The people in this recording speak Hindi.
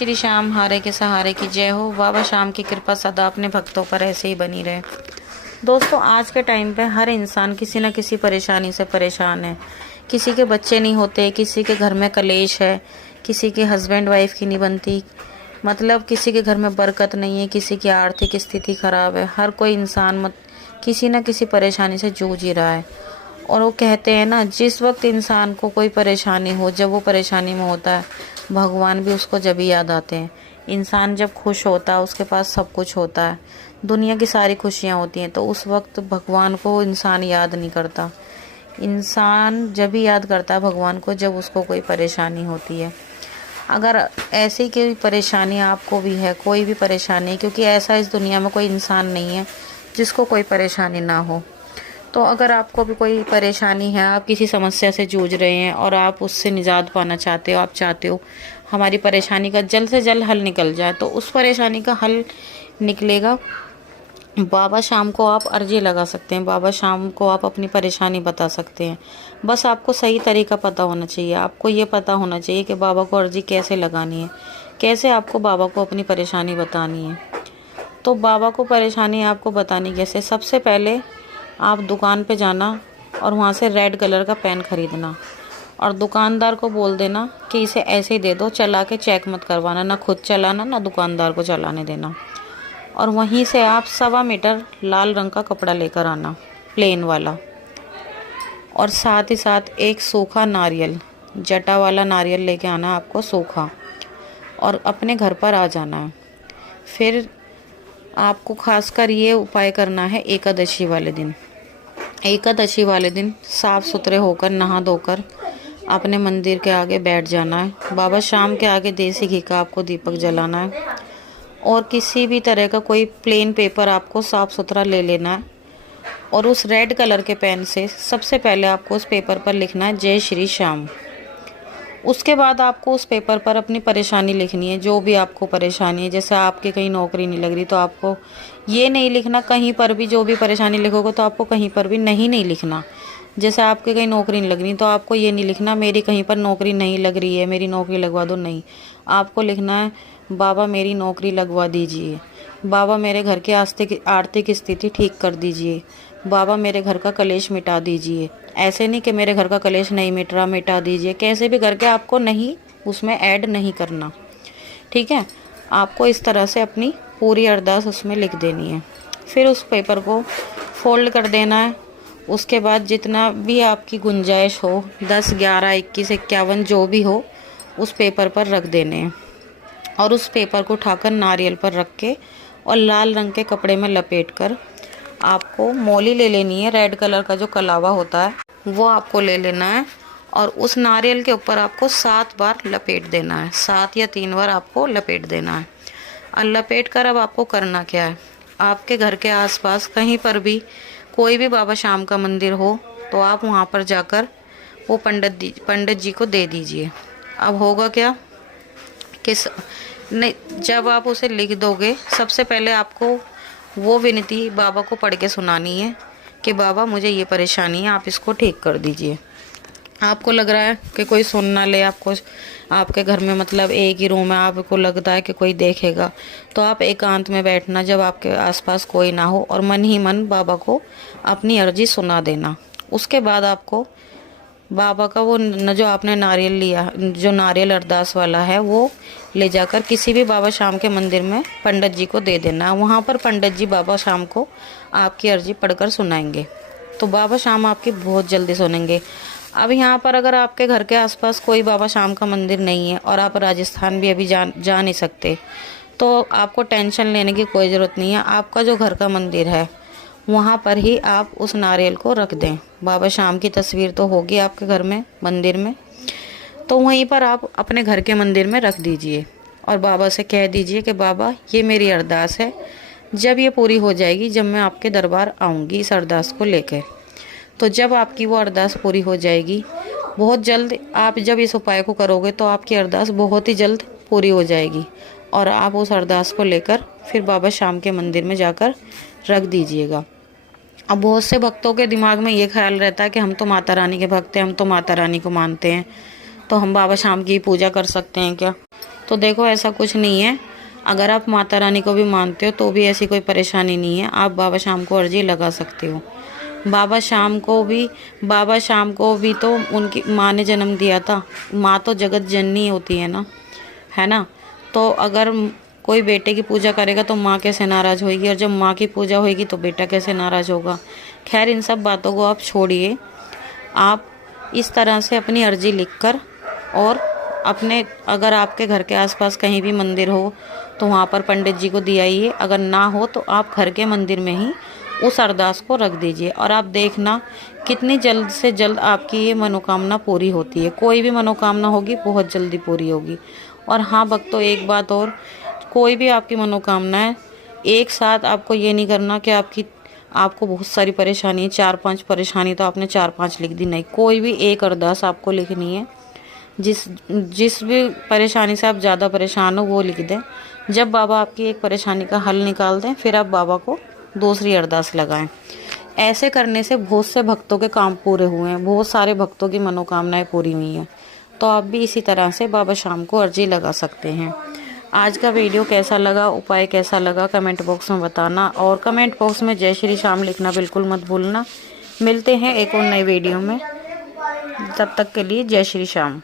श्री श्याम हारे के सहारे की जय हो। बाबा श्याम की कृपा सदा अपने भक्तों पर ऐसे ही बनी रहे। दोस्तों, आज के टाइम पे हर इंसान किसी न किसी परेशानी से परेशान है। किसी के बच्चे नहीं होते, किसी के घर में कलेश है, किसी के हस्बैंड वाइफ की नहीं बनती, मतलब किसी के घर में बरकत नहीं है, किसी की आर्थिक स्थिति खराब है। हर कोई इंसान किसी न किसी परेशानी से जूझ ही रहा है। और वो कहते हैं ना, जिस वक्त इंसान को कोई परेशानी हो, जब वो परेशानी में होता है, भगवान भी उसको जब ही याद आते हैं। इंसान जब खुश होता है, उसके पास सब कुछ होता है, दुनिया की सारी खुशियाँ होती हैं, तो उस वक्त भगवान को इंसान याद नहीं करता। इंसान जब भी याद करता है भगवान को, जब उसको कोई परेशानी होती है। अगर ऐसी कोई परेशानी आपको भी है, कोई भी परेशानी, क्योंकि ऐसा इस दुनिया में कोई इंसान नहीं है जिसको कोई परेशानी ना हो। तो अगर आपको भी कोई परेशानी है, आप किसी समस्या से जूझ रहे हैं और आप उससे निजात पाना चाहते हो, आप चाहते हो हमारी परेशानी का जल्द से जल्द हल निकल जाए, तो उस परेशानी का हल निकलेगा। बाबा श्याम को आप अर्जी लगा सकते हैं, बाबा श्याम को आप अपनी परेशानी बता सकते हैं। बस आपको सही तरीका पता होना चाहिए। आपको ये पता होना चाहिए कि बाबा को अर्जी कैसे लगानी है, कैसे आपको बाबा को अपनी परेशानी बतानी है। तो बाबा को परेशानी आपको बतानी कैसे? सबसे पहले आप दुकान पे जाना और वहाँ से रेड कलर का पेन ख़रीदना और दुकानदार को बोल देना कि इसे ऐसे ही दे दो, चला के चेक मत करवाना, ना खुद चलाना ना दुकानदार को चलाने देना। और वहीं से आप 1.25 मीटर लाल रंग का कपड़ा लेकर आना, प्लेन वाला, और साथ ही साथ एक सूखा नारियल, जटा वाला नारियल लेके आना आपको, सूखा, और अपने घर पर आ जाना है। फिर आपको खासकर ये उपाय करना है एकादशी वाले दिन। एकादशी वाले दिन साफ सुथरे होकर, नहा धोकर अपने मंदिर के आगे बैठ जाना है। बाबा श्याम के आगे देसी घी का आपको दीपक जलाना है और किसी भी तरह का कोई प्लेन पेपर आपको साफ सुथरा ले लेना है। और उस रेड कलर के पेन से सबसे पहले आपको उस पेपर पर लिखना है जय श्री श्याम। उसके बाद आपको उस पेपर पर अपनी परेशानी लिखनी है, जो भी आपको परेशानी है। जैसे आपकी कहीं नौकरी नहीं लग रही, तो आपको ये नहीं लिखना कहीं पर भी, जो भी परेशानी लिखोगे तो आपको कहीं पर भी नहीं लिखना। जैसे आपकी कहीं नौकरी नहीं लग रही, तो आपको ये नहीं लिखना मेरी कहीं पर नौकरी नहीं लग रही है, मेरी नौकरी लगवा दो, नहीं। आपको लिखना है बाबा मेरी नौकरी लगवा दीजिए, बाबा मेरे घर की आर्थिक स्थिति ठीक कर दीजिए, बाबा मेरे घर का कलेश मिटा दीजिए। ऐसे नहीं कि मेरे घर का कलेश नहीं मिट रहा, मिटा दीजिए, कैसे भी करके आपको नहीं उसमें ऐड नहीं करना, ठीक है। आपको इस तरह से अपनी पूरी अरदास उसमें लिख देनी है। फिर उस पेपर को फोल्ड कर देना है। उसके बाद जितना भी आपकी गुंजाइश हो, 10, 11, 21, 51 जो भी हो, उस पेपर पर रख देने हैं। और उस पेपर को उठाकर नारियल पर रख के और लाल रंग के कपड़े में लपेट कर आपको मौली ले लेनी है। रेड कलर का जो कलावा होता है वो आपको ले लेना है और उस नारियल के ऊपर आपको 7 बार लपेट देना है, 7 या 3 बार आपको लपेट देना है। और लपेट कर अब आपको करना क्या है, आपके घर के आसपास कहीं पर भी कोई भी बाबा श्याम का मंदिर हो तो आप वहाँ पर जाकर वो पंडित जी को दे दीजिए। अब होगा क्या कि नहीं, जब आप उसे लिख दोगे, सबसे पहले आपको वो विनती बाबा को पढ़ के सुनानी है कि बाबा मुझे ये परेशानी है, आप इसको ठीक कर दीजिए। आपको लग रहा है कि कोई सुन ना ले, आपको आपके घर में मतलब एक ही रूम है, आपको लगता है कि कोई देखेगा, तो आप एकांत में बैठना, जब आपके आसपास कोई ना हो, और मन ही मन बाबा को अपनी अर्जी सुना देना। उसके बाद आपको बाबा का वो जो आपने नारियल लिया, जो नारियल अरदास वाला है, वो ले जाकर किसी भी बाबा श्याम के मंदिर में पंडित जी को दे देना। वहाँ पर पंडित जी बाबा श्याम को आपकी अर्जी पढ़कर सुनाएंगे, तो बाबा श्याम आपकी बहुत जल्दी सुनेंगे। अब यहाँ पर अगर आपके घर के आसपास कोई बाबा श्याम का मंदिर नहीं है और आप राजस्थान भी अभी जा नहीं सकते, तो आपको टेंशन लेने की कोई ज़रूरत नहीं है। आपका जो घर का मंदिर है वहाँ पर ही आप उस नारियल को रख दें। बाबा श्याम की तस्वीर तो होगी आपके घर में, मंदिर में, तो वहीं पर आप अपने घर के मंदिर में रख दीजिए और बाबा से कह दीजिए कि बाबा ये मेरी अरदास है, जब ये पूरी हो जाएगी, जब मैं आपके दरबार आऊँगी इस अरदास को लेकर, तो जब आपकी वो अरदास पूरी हो जाएगी, बहुत जल्द आप जब इस उपाय को करोगे तो आपकी अरदास बहुत ही जल्द पूरी हो जाएगी। और आप उस अरदास को लेकर फिर बाबा श्याम के मंदिर में जाकर रख दीजिएगा। अब बहुत से भक्तों के दिमाग में ये ख्याल रहता है कि हम तो माता रानी के भक्त हैं, हम तो माता रानी को मानते हैं, तो हम बाबा श्याम की पूजा कर सकते हैं क्या? तो देखो ऐसा कुछ नहीं है, अगर आप माता रानी को भी मानते हो तो भी ऐसी कोई परेशानी नहीं है, आप बाबा शाम को अर्जी लगा सकते हो। बाबा शाम को भी तो उनकी माँ ने जन्म दिया था, माँ तो जगत जननी होती है ना, है ना। तो अगर कोई बेटे की पूजा करेगा तो माँ कैसे नाराज़ होगी, और जब माँ की पूजा होगी तो बेटा कैसे नाराज़ होगा। खैर इन सब बातों को आप छोड़िए, आप इस तरह से अपनी अर्जी लिखकर और अपने, अगर आपके घर के आसपास कहीं भी मंदिर हो तो वहाँ पर पंडित जी को दियाइए, अगर ना हो तो आप घर के मंदिर में ही उस अरदास को रख दीजिए, और आप देखना कितनी जल्द से जल्द आपकी ये मनोकामना पूरी होती है। कोई भी मनोकामना होगी बहुत जल्दी पूरी होगी। और हाँ भक्तों, एक बात और, कोई भी आपकी मनोकामना है, एक साथ आपको ये नहीं करना कि आपको बहुत सारी परेशानी है, 4-5 परेशानी तो आपने 4-5 लिख दी, नहीं, कोई भी एक अरदास आपको लिखनी है। जिस भी परेशानी से आप ज़्यादा परेशान हो वो लिख दें। जब बाबा आपकी एक परेशानी का हल निकाल दें फिर आप बाबा को दूसरी अरदास लगाएं। ऐसे करने से बहुत से भक्तों के काम पूरे हुए हैं, बहुत सारे भक्तों की मनोकामनाएं पूरी हुई हैं। तो आप भी इसी तरह से बाबा शाम को अर्जी लगा सकते हैं। आज का वीडियो कैसा लगा, उपाय कैसा लगा, कमेंट बॉक्स में बताना, और कमेंट बॉक्स में जय श्री श्याम लिखना बिल्कुल मत भूलना। मिलते हैं एक और नई वीडियो में, तब तक के लिए जय श्री श्याम।